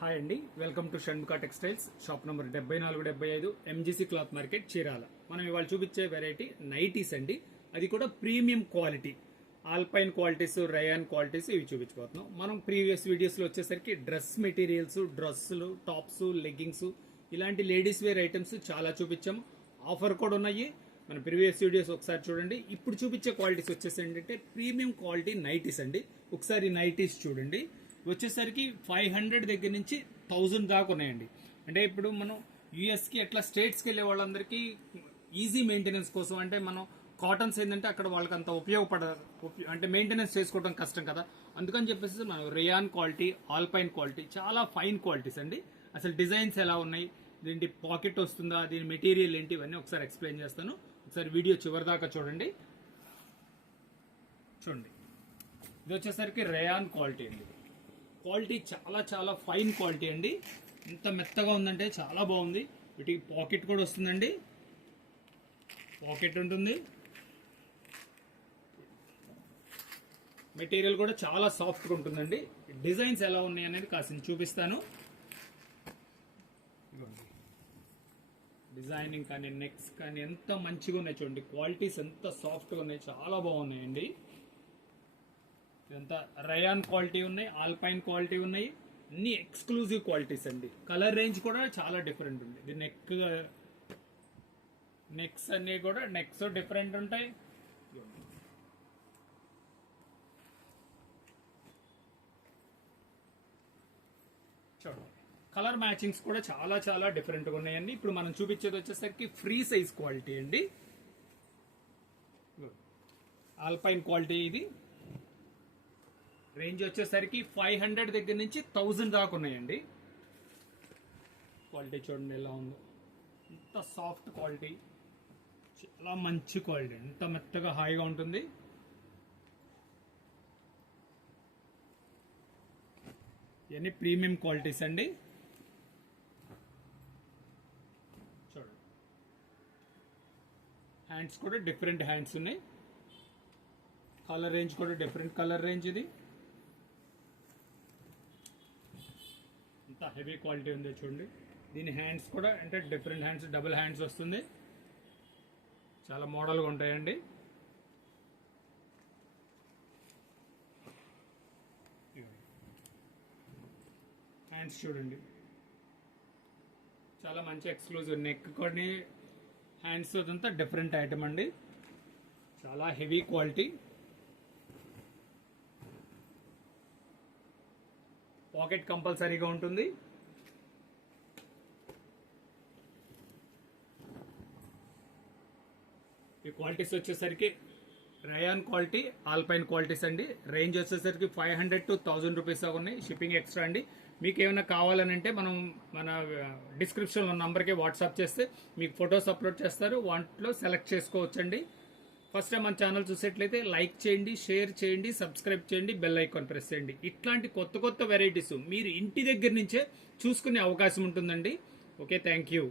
Hi అండి, welcome to Shanmukha textiles. Shop number 7475 MGC cloth market Chirala. మనం ఇవాళ చూపించే వెరైటీ నైటీస్ అండి. అది కూడా premium quality, alpine qualities, rayon qualities ఇవి చూపించబోతున్నాం. మనం ప్రీవియస్ వీడియోస్లో వచ్చేసరికి డ్రెస్ మెటీరియల్స్, డ్రెస్సులు, టాప్స్, లెగ్గింగ్స్ ఇలాంటి లేడీస్ వేర్ ఐటమ్స్ చాలా చూపించాము. ఆఫర్ కూడా ఉన్నాయి. మన ప్రీవియస్ వీడియోస్ ఒకసారి చూడండి. ఇప్పుడు చూపించే క్వాలిటీస్ వచ్చేసి ఏంటంటే ప్రీమియం క్వాలిటీ నైటీస్ అండి. ఒకసారి నైటీస్ చూడండి. వచ్చేసరికి 500 దగ్గర నుంచి 1000 దాకా ఉన్నాయండి. అంటే ఇప్పుడు మనం యూఎస్కి అట్లా స్టేట్స్కి వెళ్ళే వాళ్ళందరికీ ఈజీ మెయింటెనెన్స్ కోసం, అంటే మనం కాటన్స్ ఏంటంటే అక్కడ వాళ్ళకి అంత అంటే మెయింటెనెన్స్ చేసుకోవడం కష్టం కదా, అందుకని చెప్పేసి మనం రేయాన్ క్వాలిటీ, ఆల్పైన్ క్వాలిటీ చాలా ఫైన్ క్వాలిటీస్ అండి. అసలు డిజైన్స్ ఎలా ఉన్నాయి, దీనికి పాకెట్ వస్తుందా, దీని మెటీరియల్ ఏంటి, ఇవన్నీ ఒకసారి ఎక్స్ప్లెయిన్ చేస్తాను. ఒకసారి వీడియో చివరి దాకా చూడండి. ఇది వచ్చేసరికి రేయాన్ క్వాలిటీ అండి. క్వాలిటీ చాలా చాలా ఫైన్ క్వాలిటీ అండి. ఎంత మెత్తగా ఉందంటే చాలా బాగుంది. వీటికి పాకెట్ కూడా వస్తుందండి, పాకెట్ ఉంటుంది. మెటీరియల్ కూడా చాలా సాఫ్ట్గా ఉంటుందండి. డిజైన్స్ ఎలా ఉన్నాయి అనేది కాస్త చూపిస్తాను. డిజైనింగ్ కానీ నెక్స్ కానీ ఎంత మంచిగా ఉన్నాయి చూడండి. క్వాలిటీస్ ఎంత సాఫ్ట్గా ఉన్నాయి, చాలా బాగున్నాయండి. ఇదంతా రయాన్ క్వాలిటీ ఉన్నాయి, ఆల్పైన్ క్వాలిటీ ఉన్నాయి, అన్ని ఎక్స్క్లూజివ్ క్వాలిటీస్ అండి. కలర్ రేంజ్ కూడా చాలా డిఫరెంట్ ఉంది. ఇది నెక్స్ అన్ని కూడా నెక్స్ డిఫరెంట్ ఉంటాయి. చూడండి, కలర్ మ్యాచింగ్స్ కూడా చాలా చాలా డిఫరెంట్గా ఉన్నాయండి. ఇప్పుడు మనం చూపించేది వచ్చేసరికి ఫ్రీ సైజ్ క్వాలిటీ అండి. ఆల్పైన్ క్వాలిటీ ఇది. రేంజ్ వచ్చేసరికి 500 దగ్గర నుంచి 1000 దాకా ఉన్నాయండి. క్వాలిటీ చూడండి ఎలా ఉందో, ఎంత సాఫ్ట్ క్వాలిటీ, చాలా మంచి క్వాలిటీ, ఎంత మెత్తగా హాయిగా ఉంటుంది. ఇవన్నీ ప్రీమియం క్వాలిటీస్ అండి. చూడండి, హ్యాండ్స్ కూడా డిఫరెంట్ హ్యాండ్స్ ఉన్నాయి. కలర్ రేంజ్ కూడా డిఫరెంట్ కలర్ రేంజ్. ఇది ఎంత హెవీ క్వాలిటీ ఉంది చూడండి. దీని హ్యాండ్స్ కూడా అంటే డిఫరెంట్ హ్యాండ్స్, డబుల్ హ్యాండ్స్ వస్తుంది. చాలా మోడల్గా ఉంటాయండి. హ్యాండ్స్ చూడండి, చాలా మంచి ఎక్స్క్లూజివ్. నెక్ కొన్ని హ్యాండ్స్ అదంతా డిఫరెంట్ ఐటమ్ అండి. చాలా హెవీ క్వాలిటీ. పాకెట్ కంపల్సరీగా ఉంటుంది. ఈ క్వాలిటీస్ వచ్చేసరికి రయాన్ క్వాలిటీ, ఆల్పైన్ క్వాలిటీస్ అండి. రేంజ్ వచ్చేసరికి 500 to 1000 రూపీస్ దాకా ఉన్నాయి. షిప్పింగ్ ఎక్స్ట్రా అండి. మీకు ఏమైనా కావాలనంటే మన డిస్క్రిప్షన్లో నంబర్కి వాట్సాప్ చేస్తే మీకు ఫొటోస్ అప్లోడ్ చేస్తారు, వాటిలో సెలెక్ట్ చేసుకోవచ్చండి. ఫస్ట్ టైం మన ఛానల్ చూసేట్లయితే లైక్ చేయండి, షేర్ చేయండి, సబ్స్క్రైబ్ చేయండి, బెల్ ఐకాన్ ప్రెస్ చేయండి. ఇట్లాంటి కొత్త వెరైటీస్ మీరు ఇంటి దగ్గర నుంచే చూసుకునే అవకాశం ఉంటుందండి. Okay, thank you.